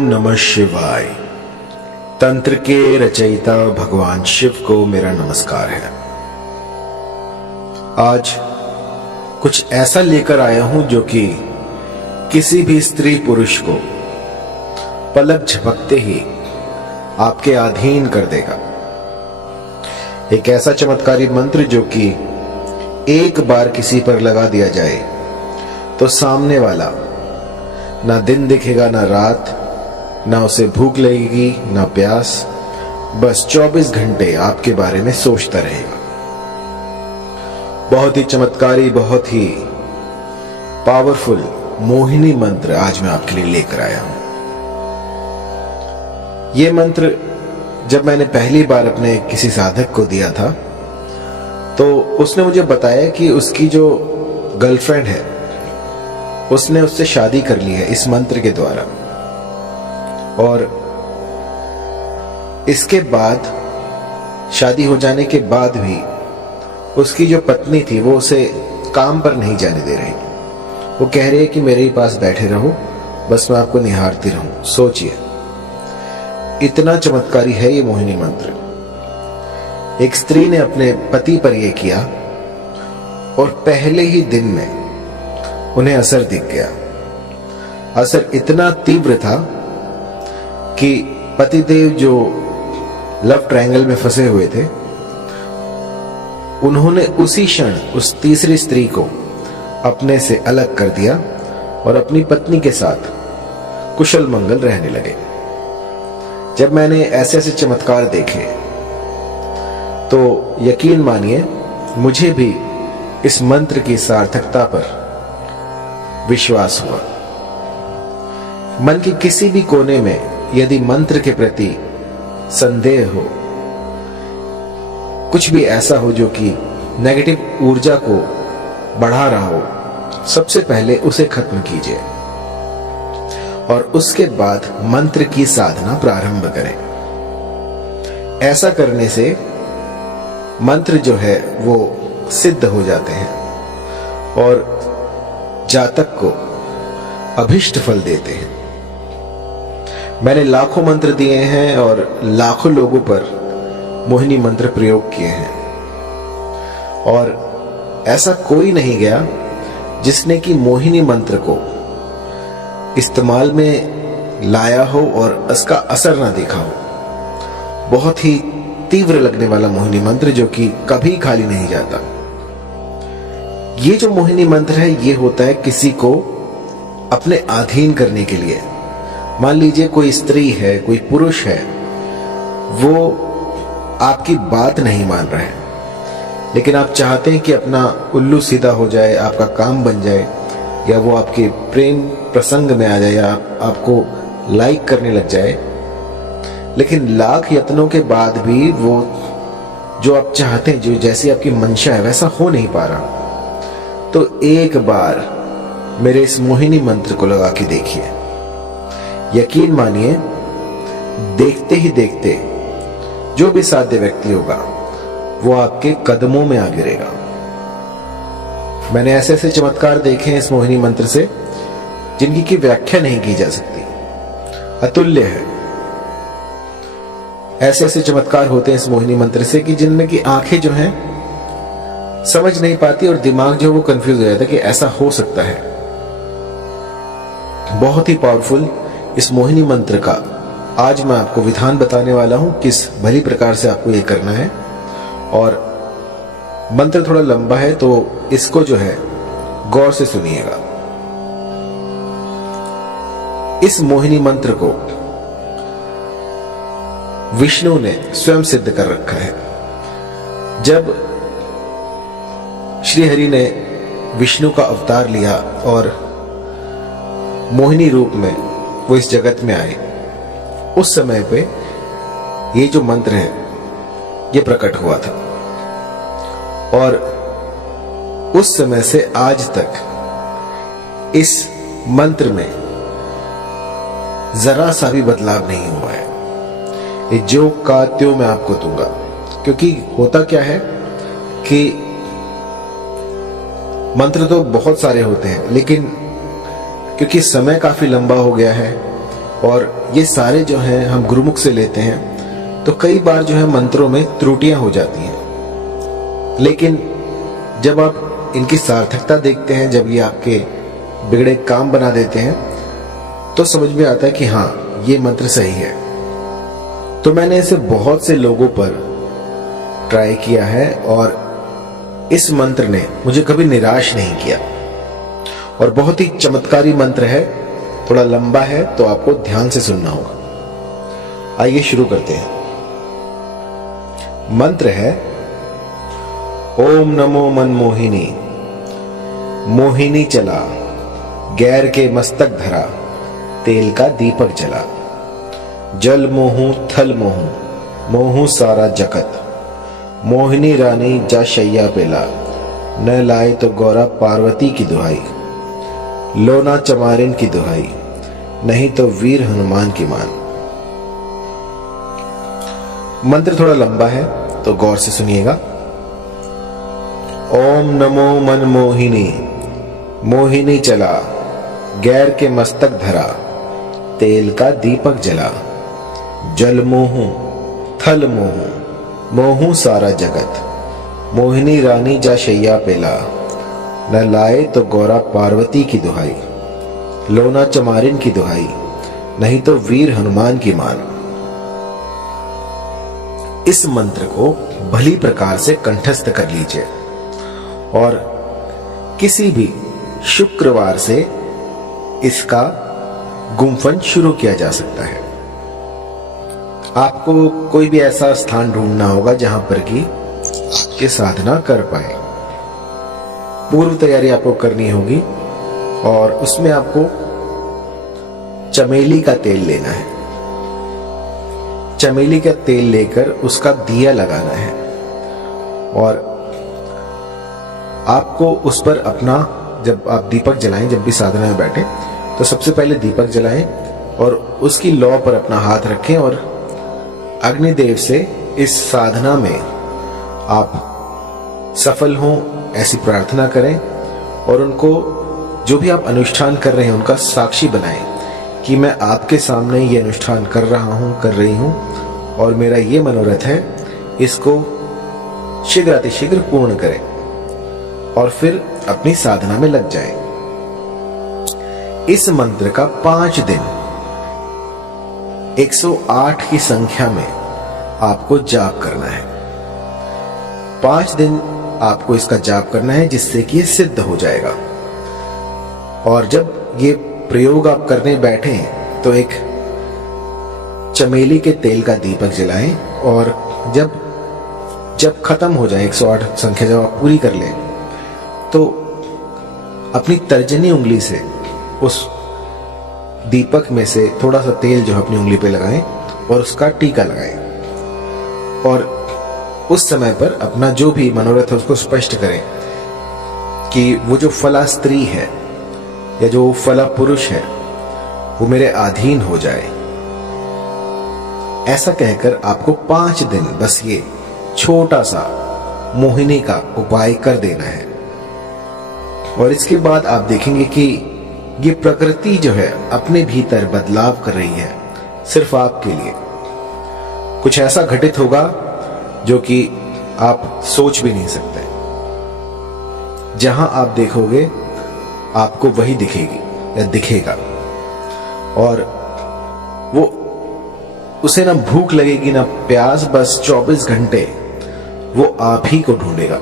ओम नमः शिवाय। तंत्र के रचयिता भगवान शिव को मेरा नमस्कार है। आज कुछ ऐसा लेकर आया हूं जो कि किसी भी स्त्री पुरुष को पलक झपकते ही आपके अधीन कर देगा। एक ऐसा चमत्कारी मंत्र जो कि एक बार किसी पर लगा दिया जाए तो सामने वाला ना दिन दिखेगा ना रात, ना उसे भूख लगेगी ना प्यास, बस 24 घंटे आपके बारे में सोचता रहेगा। बहुत ही चमत्कारी, बहुत ही पावरफुल मोहिनी मंत्र आज मैं आपके लिए लेकर आया हूं। यह मंत्र जब मैंने पहली बार अपने किसी साधक को दिया था तो उसने मुझे बताया कि उसकी जो गर्लफ्रेंड है उसने उससे शादी कर ली है इस मंत्र के द्वारा, और इसके बाद शादी हो जाने के बाद भी उसकी जो पत्नी थी वो उसे काम पर नहीं जाने दे रही। वो कह रही है कि मेरे ही पास बैठे रहो, बस मैं आपको निहारती रहूं। सोचिए, इतना चमत्कारी है ये मोहिनी मंत्र। एक स्त्री ने अपने पति पर यह किया और पहले ही दिन में उन्हें असर दिख गया। असर इतना तीव्र था कि पतिदेव जो लव ट्रायंगल में फंसे हुए थे, उन्होंने उसी क्षण उस तीसरी स्त्री को अपने से अलग कर दिया और अपनी पत्नी के साथ कुशल मंगल रहने लगे। जब मैंने ऐसे ऐसे चमत्कार देखे तो यकीन मानिए मुझे भी इस मंत्र की सार्थकता पर विश्वास हुआ। मन के किसी भी कोने में यदि मंत्र के प्रति संदेह हो, कुछ भी ऐसा हो जो कि नेगेटिव ऊर्जा को बढ़ा रहा हो, सबसे पहले उसे खत्म कीजिए और उसके बाद मंत्र की साधना प्रारंभ करें। ऐसा करने से मंत्र जो है वो सिद्ध हो जाते हैं और जातक को अभिष्ट फल देते हैं। मैंने लाखों मंत्र दिए हैं और लाखों लोगों पर मोहिनी मंत्र प्रयोग किए हैं, और ऐसा कोई नहीं गया जिसने कि मोहिनी मंत्र को इस्तेमाल में लाया हो और उसका असर ना देखा हो। बहुत ही तीव्र लगने वाला मोहिनी मंत्र जो कि कभी खाली नहीं जाता। ये जो मोहिनी मंत्र है ये होता है किसी को अपने अधीन करने के लिए। मान लीजिए कोई स्त्री है, कोई पुरुष है, वो आपकी बात नहीं मान रहा है, लेकिन आप चाहते हैं कि अपना उल्लू सीधा हो जाए, आपका काम बन जाए, या वो आपके प्रेम प्रसंग में आ जाए, या आपको लाइक करने लग जाए, लेकिन लाख यत्नों के बाद भी वो जो आप चाहते हैं, जो जैसी आपकी मंशा है वैसा हो नहीं पा रहा। तो एक बार मेरे इस मोहिनी मंत्र को लगा के देखिए। यकीन मानिए, देखते ही देखते जो भी साध्य व्यक्ति होगा वो आपके कदमों में आ गिरेगा। मैंने ऐसे ऐसे चमत्कार देखे हैं इस मोहिनी मंत्र से जिनकी की व्याख्या नहीं की जा सकती, अतुल्य है। ऐसे ऐसे चमत्कार होते हैं इस मोहिनी मंत्र से कि जिनमें की आंखें जो हैं समझ नहीं पाती और दिमाग जो वो कंफ्यूज हो जाता है कि ऐसा हो सकता है। बहुत ही पावरफुल इस मोहिनी मंत्र का आज मैं आपको विधान बताने वाला हूं, किस भली प्रकार से आपको ये करना है। और मंत्र थोड़ा लंबा है तो इसको जो है गौर से सुनिएगा। इस मोहिनी मंत्र को विष्णु ने स्वयं सिद्ध कर रखा है। जब श्री हरि ने विष्णु का अवतार लिया और मोहिनी रूप में वो इस जगत में आए, उस समय पे ये जो मंत्र है ये प्रकट हुआ था, और उस समय से आज तक इस मंत्र में जरा सा भी बदलाव नहीं हुआ है। ये जो का त्यों मैं आपको दूंगा, क्योंकि होता क्या है कि मंत्र तो बहुत सारे होते हैं, लेकिन क्योंकि समय काफी लंबा हो गया है और ये सारे जो हैं हम गुरुमुख से लेते हैं, तो कई बार जो है मंत्रों में त्रुटियां हो जाती हैं। लेकिन जब आप इनकी सार्थकता देखते हैं, जब ये आपके बिगड़े काम बना देते हैं, तो समझ में आता है कि हाँ, ये मंत्र सही है। तो मैंने इसे बहुत से लोगों पर ट्राई किया है और इस मंत्र ने मुझे कभी निराश नहीं किया और बहुत ही चमत्कारी मंत्र है। थोड़ा लंबा है तो आपको ध्यान से सुनना होगा। आइए शुरू करते हैं। मंत्र है ओम नमो मनमोहिनी, मोहिनी चला, गैर के मस्तक धरा, तेल का दीपक जला, जल मोहू थल मोहू, मोहू सारा जगत, मोहिनी रानी जा शैया पेला, न लाए तो गौरा पार्वती की दुहाई, लोना चमारिन की दुहाई, नहीं तो वीर हनुमान की मान। मंत्र थोड़ा लंबा है तो गौर से सुनिएगा। ओम नमो मनमोहिनी, मोहिनी चला, गैर के मस्तक धरा, तेल का दीपक जला, जल मोहू थल मोहू, मोहू सारा जगत, मोहिनी रानी जा शैया पेला, न लाए तो गौरा पार्वती की दुहाई, लोना चमारिन की दुहाई, नहीं तो वीर हनुमान की मान। इस मंत्र को भली प्रकार से कंठस्थ कर लीजिए और किसी भी शुक्रवार से इसका गुम्फन शुरू किया जा सकता है। आपको कोई भी ऐसा स्थान ढूंढना होगा जहां पर कि आपके साधना कर पाए। पूर्व तैयारी आपको करनी होगी और उसमें आपको चमेली का तेल लेना है। चमेली का तेल लेकर उसका दिया लगाना है और आपको उस पर अपना, जब आप दीपक जलाएं, जब भी साधना में बैठे तो सबसे पहले दीपक जलाएं और उसकी लौ पर अपना हाथ रखें और अग्निदेव से इस साधना में आप सफल हों ऐसी प्रार्थना करें और उनको जो भी आप अनुष्ठान कर रहे हैं उनका साक्षी बनाएं कि मैं आपके सामने ये अनुष्ठान कर रहा हूं, कर रही हूं और मेरा ये मनोरथ है, इसको शीघ्र अतिशीघ्र पूर्ण करें और फिर अपनी साधना में लग जाएं। इस मंत्र का 5 दिन 108 की संख्या में आपको जाप करना है। 5 दिन आपको इसका जाप करना है जिससे कि ये सिद्ध हो जाएगा। और जब ये प्रयोग आप करने बैठे तो एक चमेली के तेल का दीपक जलाएं और जब खत्म हो जाए 108 संख्या जब आप पूरी कर लें तो अपनी तर्जनी उंगली से उस दीपक में से थोड़ा सा तेल जो है अपनी उंगली पे लगाएं और उसका टीका लगाएं और उस समय पर अपना जो भी मनोरथ है उसको स्पष्ट करें कि वो जो फला स्त्री है या जो फला पुरुष है वो मेरे अधीन हो जाए। ऐसा कहकर आपको 5 दिन बस ये छोटा सा मोहिनी का उपाय कर देना है और इसके बाद आप देखेंगे कि ये प्रकृति जो है अपने भीतर बदलाव कर रही है सिर्फ आपके लिए। कुछ ऐसा घटित होगा जो कि आप सोच भी नहीं सकते। जहां आप देखोगे आपको वही दिखेगी या दिखेगा और वो उसे ना भूख लगेगी ना प्यास, बस 24 घंटे वो आप ही को ढूंढेगा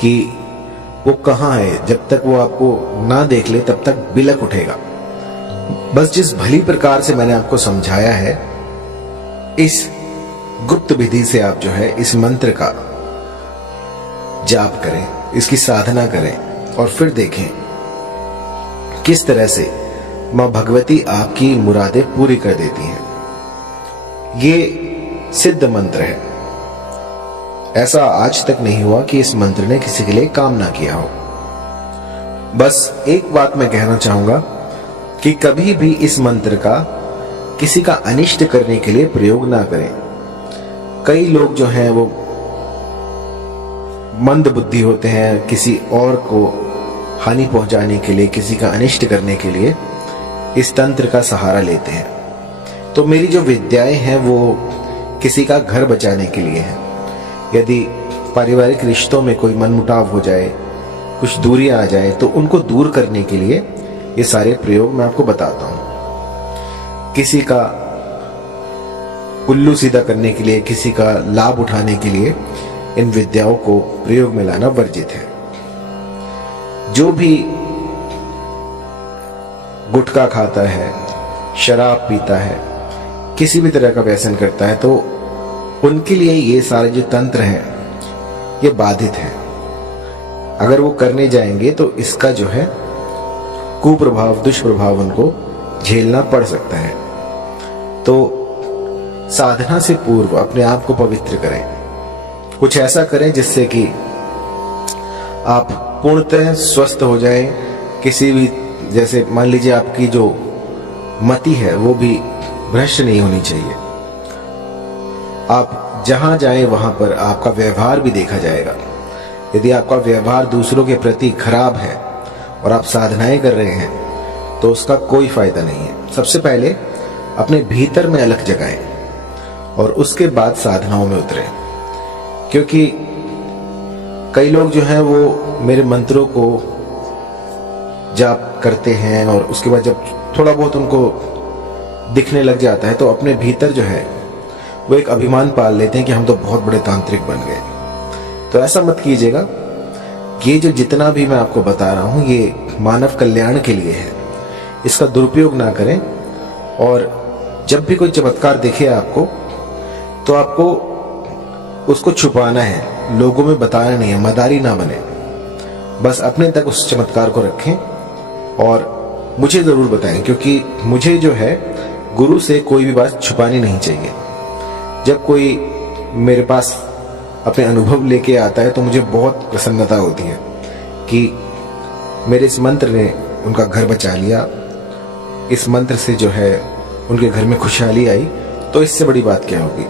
कि वो कहां है। जब तक वो आपको ना देख ले तब तक बिलक उठेगा। बस जिस भली प्रकार से मैंने आपको समझाया है इस गुप्त विधि से आप जो है इस मंत्र का जाप करें, इसकी साधना करें और फिर देखें किस तरह से मां भगवती आपकी मुरादें पूरी कर देती हैं। ये सिद्ध मंत्र है। ऐसा आज तक नहीं हुआ कि इस मंत्र ने किसी के लिए काम ना किया हो। बस एक बात मैं कहना चाहूंगा कि कभी भी इस मंत्र का किसी का अनिष्ट करने के लिए प्रयोग ना करें। कई लोग जो हैं वो मंद बुद्धि होते हैं, किसी और को हानि पहुंचाने के लिए, किसी का अनिष्ट करने के लिए इस तंत्र का सहारा लेते हैं। तो मेरी जो विद्याएं हैं वो किसी का घर बचाने के लिए है। यदि पारिवारिक रिश्तों में कोई मनमुटाव हो जाए, कुछ दूरियां आ जाए, तो उनको दूर करने के लिए ये सारे प्रयोग मैं आपको बताता हूं। किसी का उल्लू सीधा करने के लिए, किसी का लाभ उठाने के लिए इन विद्याओं को प्रयोग में लाना वर्जित है। जो भी गुटखा खाता है, शराब पीता है, किसी भी तरह का व्यसन करता है, तो उनके लिए ये सारे जो तंत्र हैं ये बाधित है। अगर वो करने जाएंगे तो इसका जो है कुप्रभाव, दुष्प्रभाव उनको झेलना पड़ सकता है। तो साधना से पूर्व अपने आप को पवित्र करें, कुछ ऐसा करें जिससे कि आप पूर्णतः स्वस्थ हो जाए। किसी भी, जैसे मान लीजिए आपकी जो मति है वो भी भ्रष्ट नहीं होनी चाहिए। आप जहां जाएं वहां पर आपका व्यवहार भी देखा जाएगा। यदि आपका व्यवहार दूसरों के प्रति खराब है और आप साधनाएं कर रहे हैं तो उसका कोई फायदा नहीं है। सबसे पहले अपने भीतर में अलख जगाएं और उसके बाद साधनाओं में उतरें। क्योंकि कई लोग जो हैं वो मेरे मंत्रों को जाप करते हैं और उसके बाद जब थोड़ा बहुत उनको दिखने लग जाता है तो अपने भीतर जो है वो एक अभिमान पाल लेते हैं कि हम तो बहुत बड़े तांत्रिक बन गए। तो ऐसा मत कीजिएगा। ये जो जितना भी मैं आपको बता रहा हूं ये मानव कल्याण के लिए है, इसका दुरुपयोग ना करें। और जब भी कोई चमत्कार दिखे आपको तो आपको उसको छुपाना है, लोगों में बताना नहीं है, मदारी ना बने। बस अपने तक उस चमत्कार को रखें और मुझे जरूर बताएं, क्योंकि मुझे जो है गुरु से कोई भी बात छुपानी नहीं चाहिए। जब कोई मेरे पास अपने अनुभव लेके आता है तो मुझे बहुत प्रसन्नता होती है कि मेरे इस मंत्र ने उनका घर बचा लिया, इस मंत्र से जो है उनके घर में खुशहाली आई। तो इससे बड़ी बात क्या होगी।